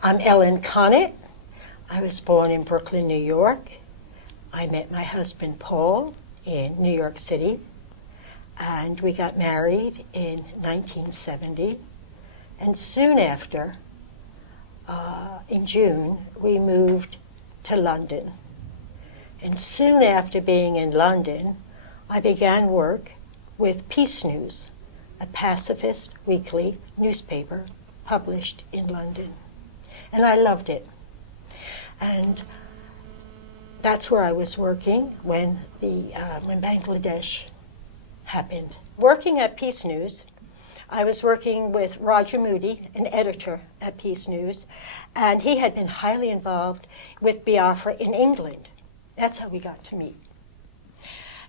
I'm Ellen Connet. I was born in Brooklyn, New York. I met my husband Paul in New York City, and we got married in 1970. And soon after, in June, we moved to London. And soon after being in London, I began work with Peace News, a pacifist weekly newspaper published in London. And I loved it. And that's where I was working when Bangladesh happened. Working at Peace News, I was working with Roger Moody, an editor at Peace News, and he had been highly involved with Biafra in England. That's how we got to meet.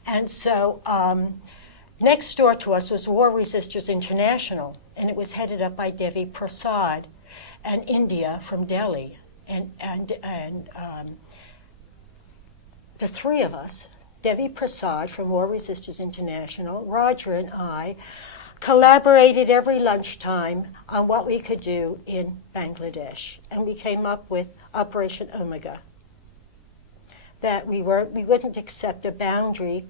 And so next door to us was War Resisters International, and it was headed up by Devi Prasad, and India from Delhi. And the three of us, Devi Prasad from War Resisters International, Roger and I, collaborated every lunchtime on what we could do in Bangladesh. And we came up with Operation Omega, that we wouldn't accept a boundary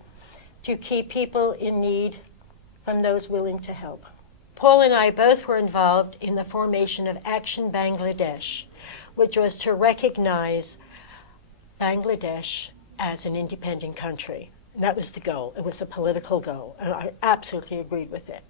to keep people in need from those willing to help. Paul and I both were involved in the formation of Action Bangladesh, which was to recognize Bangladesh as an independent country. And that was the goal. It was a political goal, and I absolutely agreed with it.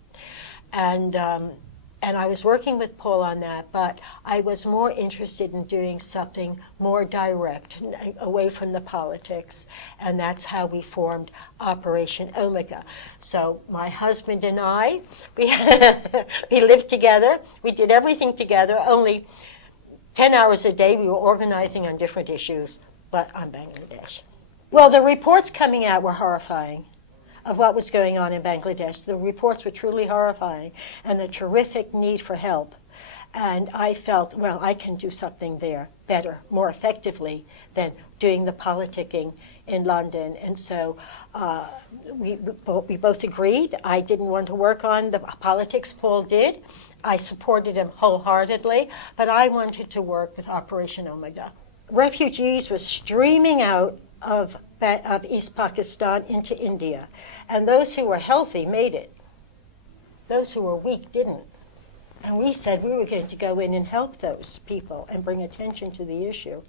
And I was working with Paul on that, but I was more interested in doing something more direct, away from the politics, and that's how we formed Operation Omega. So my husband and I, we lived together, we did everything together, only 10 hours a day we were organizing on different issues, but on Bangladesh. Well, the reports coming out were horrifying of what was going on in Bangladesh. The reports were truly horrifying, and a terrific need for help. And I felt, well, I can do something there better, more effectively than doing the politicking in London. And so we both agreed. I didn't want to work on the politics. Paul did. I supported him wholeheartedly, but I wanted to work with Operation Omega. Refugees were streaming out of East Pakistan into India. And those who were healthy made it. Those who were weak didn't. And we said we were going to go in and help those people and bring attention to the issue.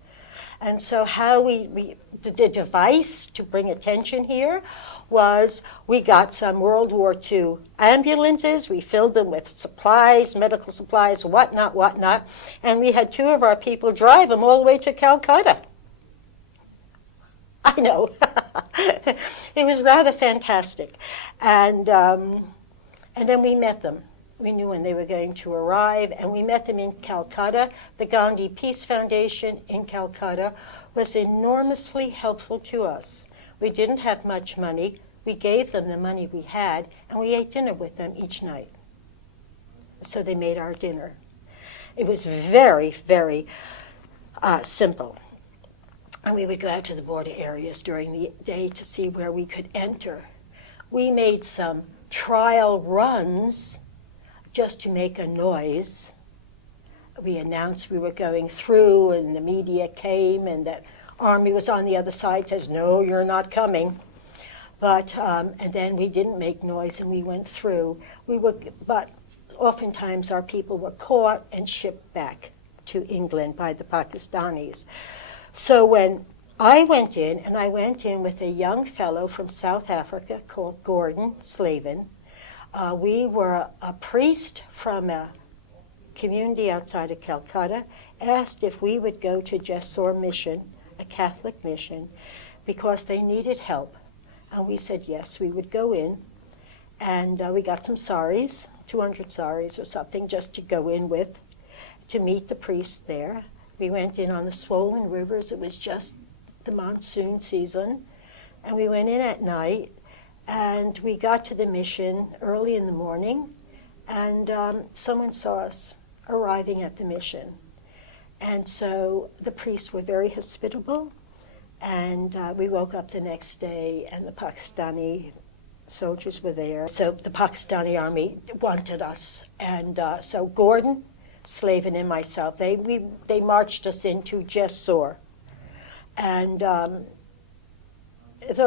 And so how the device to bring attention here was we got some World War II ambulances, we filled them with supplies, medical supplies, whatnot, and we had two of our people drive them all the way to Calcutta. I know. It was rather fantastic. And then we met them. We knew when they were going to arrive, and we met them in Calcutta. The Gandhi Peace Foundation in Calcutta was enormously helpful to us. We didn't have much money. We gave them the money we had, and we ate dinner with them each night. So they made our dinner. It was very, very simple. And we would go out to the border areas during the day to see where we could enter. We made some trial runs just to make a noise. We announced we were going through, and the media came, and the army was on the other side, says, no, you're not coming. But, and then we didn't make noise, and we went through. But oftentimes our people were caught and shipped back to England by the Pakistanis. So when I went in, and I went in with a young fellow from South Africa called Gordon Slavin. We were a priest from a community outside of Calcutta, asked if we would go to Jessore Mission, a Catholic mission, because they needed help. And we said yes, we would go in. And we got some saris, 200 saris or something, just to go in with, to meet the priests there. We went in on the swollen rivers. It was just the monsoon season. And we went in at night, and we got to the mission early in the morning, and someone saw us arriving at the mission. And so the priests were very hospitable, and we woke up the next day, and the Pakistani soldiers were there. So the Pakistani army wanted us. And so Gordon Slavin and myself. They marched us into Jessore. And the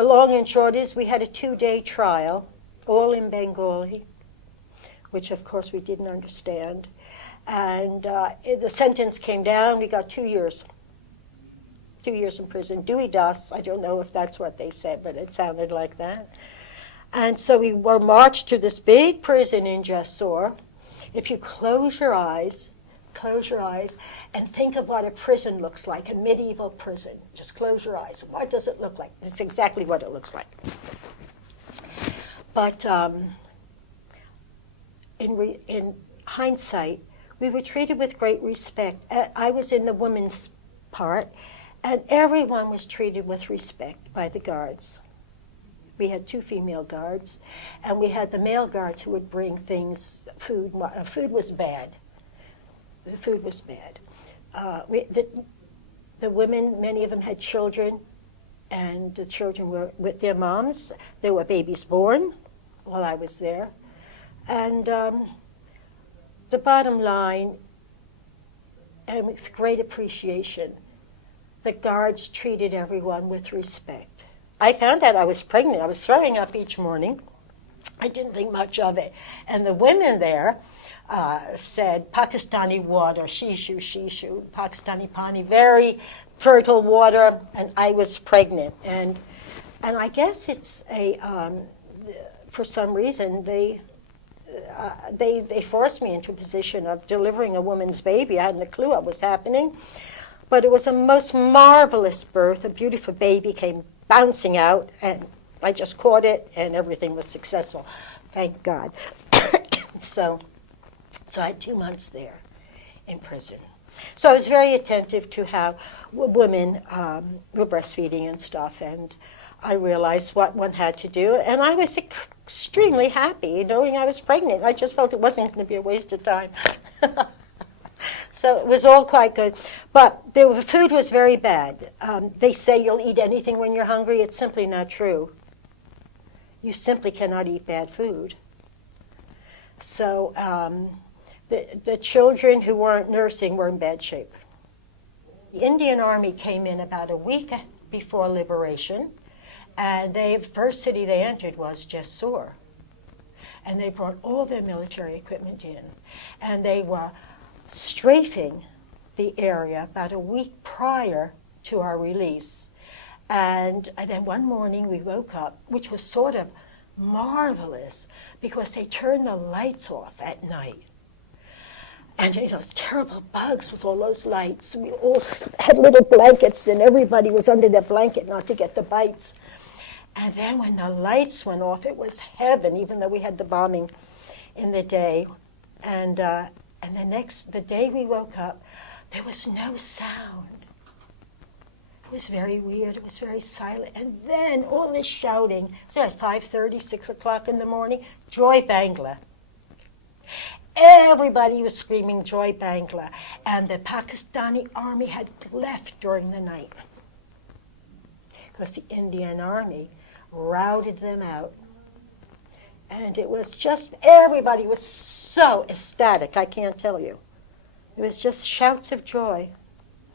long and short is we had a 2-day trial, all in Bengali, which of course we didn't understand. And the sentence came down. We got 2 years. 2 years in prison. Dewey Das, I don't know if that's what they said, but it sounded like that. And so we were marched to this big prison in Jessore. If you close your eyes, and think of what a prison looks like, a medieval prison. Just close your eyes. What does it look like? It's exactly what it looks like. But in hindsight, we were treated with great respect. I was in the women's part, and everyone was treated with respect by the guards. We had 2 female guards, and we had the male guards who would bring things, food. Food was bad. The food was bad. The women, many of them had children, and the children were with their moms. There were babies born while I was there. And the bottom line, and with great appreciation, the guards treated everyone with respect. I found out I was pregnant. I was throwing up each morning. I didn't think much of it. And the women there said, Pakistani water, shishu, Pakistani pani, very fertile water, and I was pregnant. And I guess it's for some reason, they forced me into a position of delivering a woman's baby. I hadn't a clue what was happening. But it was a most marvelous birth. A beautiful baby came bouncing out, and I just caught it, and everything was successful. Thank God. So I had 2 months there in prison. So I was very attentive to how women were breastfeeding and stuff, and I realized what one had to do, and I was extremely happy knowing I was pregnant. I just felt it wasn't going to be a waste of time. So it was all quite good. But the food was very bad. They say you'll eat anything when you're hungry. It's simply not true. You simply cannot eat bad food. So the children who weren't nursing were in bad shape. The Indian Army came in about a week before liberation, and the first city they entered was Jessore. And they brought all their military equipment in, and they were strafing the area about a week prior to our release. And then one morning we woke up, which was sort of marvelous, because they turned the lights off at night. And those terrible bugs with all those lights. We all had little blankets, and everybody was under their blanket not to get the bites. And then when the lights went off, it was heaven, even though we had the bombing in the day. And the day we woke up, there was no sound. It was very weird. It was very silent. And then all this shouting. So at 5:30, 6 o'clock in the morning, Joy Bangla. Everybody was screaming Joy Bangla. And the Pakistani army had left during the night, because the Indian Army routed them out. And it was just, everybody was so ecstatic, I can't tell you. It was just shouts of joy.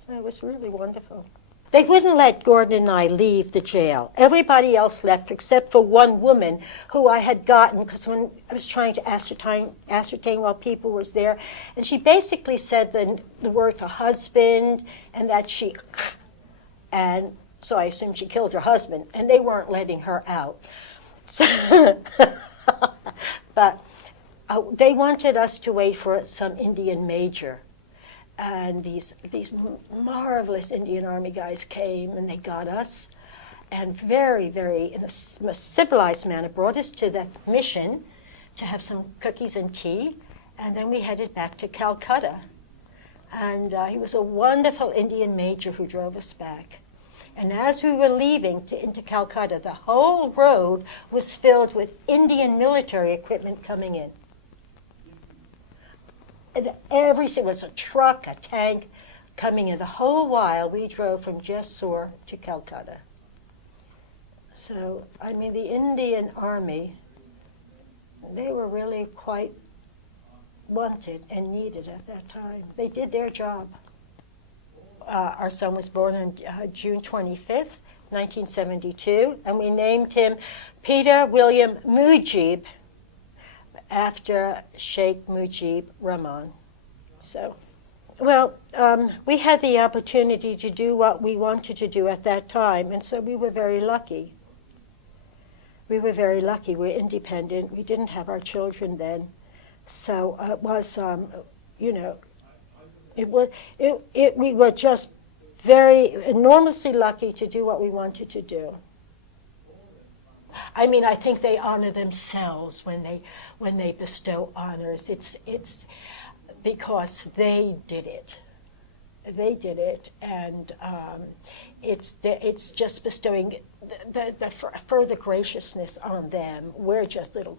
So it was really wonderful. They wouldn't let Gordon and I leave the jail. Everybody else left except for one woman who I had gotten, because when I was trying to ascertain what people was there, and she basically said the word for husband, and that she, and so I assumed she killed her husband, and they weren't letting her out. So but they wanted us to wait for some Indian major. And these marvelous Indian Army guys came, and they got us, and very, very, in a civilized manner, brought us to the mission to have some cookies and tea, and then we headed back to Calcutta. And he was a wonderful Indian major who drove us back. And as we were leaving into Calcutta, the whole road was filled with Indian military equipment coming in. It was a truck, a tank coming in. The whole while we drove from Jessore to Calcutta. So, I mean, the Indian Army, they were really quite wanted and needed at that time. They did their job. Our son was born on June 25th, 1972, and we named him Peter William Mujib after Sheikh Mujib Rahman. So, well, we had the opportunity to do what we wanted to do at that time, and so we were very lucky. We were very lucky. We were independent. We didn't have our children then. So it was, we were just very enormously lucky to do what we wanted to do. I mean, I think they honor themselves when they bestow honors. It's because they did it. They did it, and it's just bestowing the further graciousness on them. We're just little